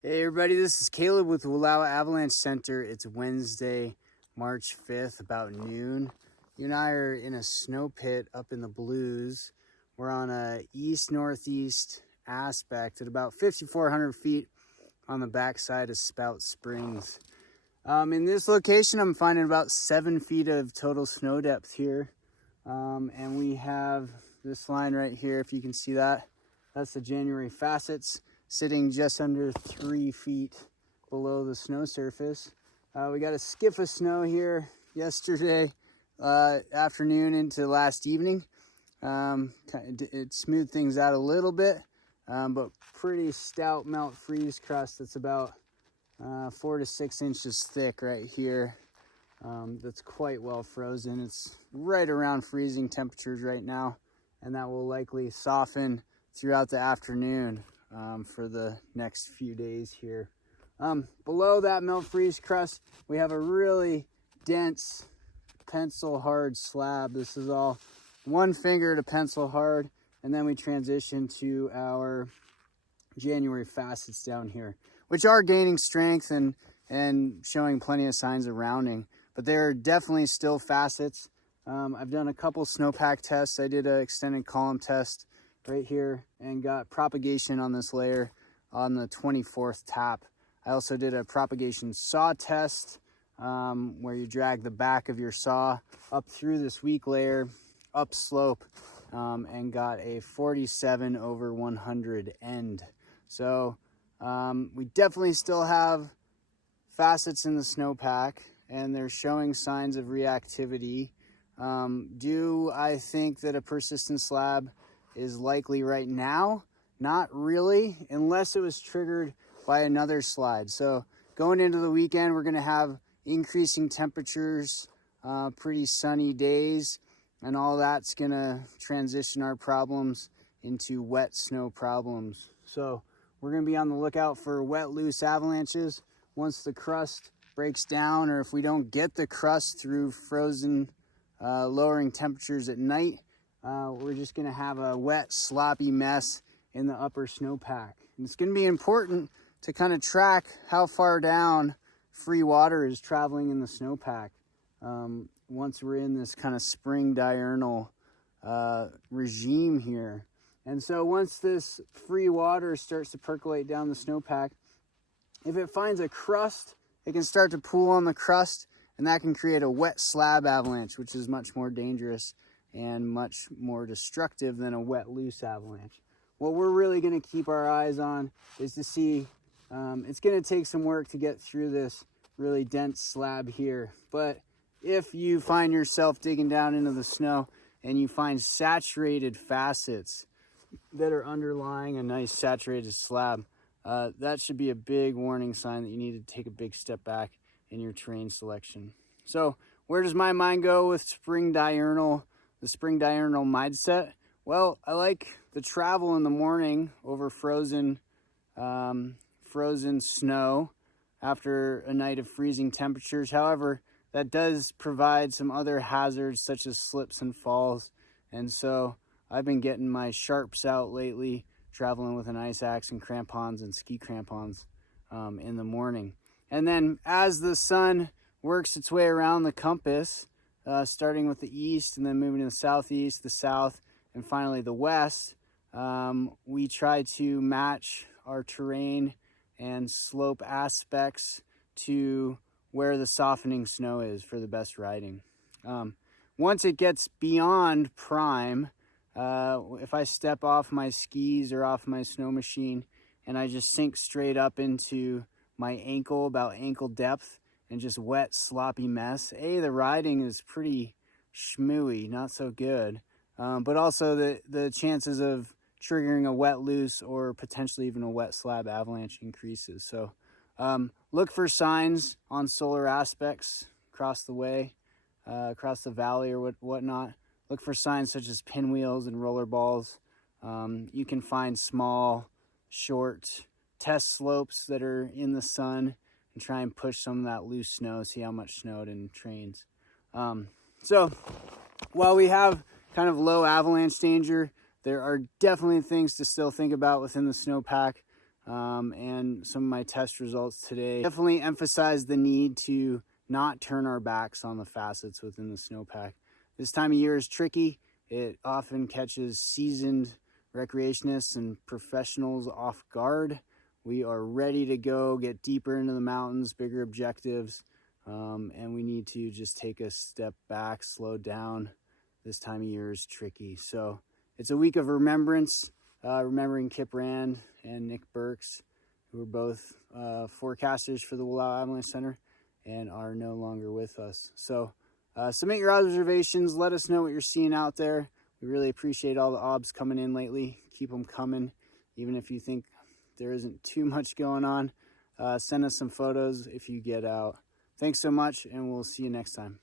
Hey everybody, this is Caleb with the Wallowa Avalanche Center. It's Wednesday, March 5th, about noon. You and I are in a snow pit up in the Blues. We're on a east-northeast aspect at about 5,400 feet on the backside of Spout Springs. In this location, I'm finding about 7 feet of total snow depth here. And we have this line right here, if you can see that. That's the January facets, sitting just under 3 feet below the snow surface. We got a skiff of snow here yesterday afternoon into last evening. It smoothed things out a little bit, but pretty stout melt freeze crust that's about 4 to 6 inches thick right here. That's quite well frozen. It's right around freezing temperatures right now, and that will likely soften throughout the afternoon for the next few days here. Below that melt freeze crust, we have a really dense pencil hard slab. This is all one finger to pencil hard, and then we transition to our January facets down here, which are gaining strength and showing plenty of signs of rounding, but they're definitely still facets. I've done a couple snowpack tests. I did an extended column test right here and got propagation on this layer on the 24th tap. I also did a propagation saw test where you drag the back of your saw up through this weak layer, up slope, and got a 47/100 end. So we definitely still have facets in the snowpack, and they're showing signs of reactivity. Do I think that a persistent slab is likely right now? Not really, unless it was triggered by another slide. So going into the weekend, we're going to have increasing temperatures, pretty sunny days, and all that's going to transition our problems into wet snow problems. So we're going to be on the lookout for wet, loose avalanches once the crust breaks down, or if we don't get the crust through frozen lowering temperatures at night, we're just going to have a wet, sloppy mess in the upper snowpack. And it's going to be important to kind of track how far down free water is traveling in the snowpack once we're in this kind of spring diurnal regime here. And so once this free water starts to percolate down the snowpack, if it finds a crust, it can start to pool on the crust, and that can create a wet slab avalanche, which is much more dangerous and much more destructive than a wet, loose avalanche. What we're really going to keep our eyes on is to see, it's going to take some work to get through this really dense slab here. But if you find yourself digging down into the snow and you find saturated facets that are underlying a nice saturated slab, that should be a big warning sign that you need to take a big step back in your terrain selection. So where does my mind go with the spring diurnal mindset? Well, I like the travel in the morning over frozen snow after a night of freezing temperatures. However, that does provide some other hazards such as slips and falls. And so I've been getting my sharps out lately, traveling with an ice axe and crampons and ski crampons in the morning. And then as the sun works its way around the compass, starting with the east and then moving to the southeast, the south, and finally the west, we try to match our terrain and slope aspects to where the softening snow is for the best riding. Once it gets beyond prime, if I step off my skis or off my snow machine and I just sink straight up into my ankle, about ankle depth, and just wet, sloppy mess, the riding is pretty schmooey, not so good. But also the chances of triggering a wet loose or potentially even a wet slab avalanche increases. So look for signs on solar aspects across the way, across the valley or whatnot. Look for signs such as pinwheels and roller balls. You can find small, short test slopes that are in the sun and try and push some of that loose snow, see how much snow it entrains. So while we have kind of low avalanche danger, there are definitely things to still think about within the snowpack. and some of my test results today definitely emphasize the need to not turn our backs on the facets within the snowpack. This time of year is tricky. It often catches seasoned recreationists and professionals off guard. We are ready to go, get deeper into the mountains, bigger objectives, and we need to just take a step back, slow down. This time of year is tricky. So it's a week of remembrance, remembering Kip Rand and Nick Burks, who are both forecasters for the Willow Avalanche Center and are no longer with us. So submit your observations. Let us know what you're seeing out there. We really appreciate all the obs coming in lately. Keep them coming, even if you think there isn't too much going on. Send us some photos if you get out. Thanks so much, and we'll see you next time.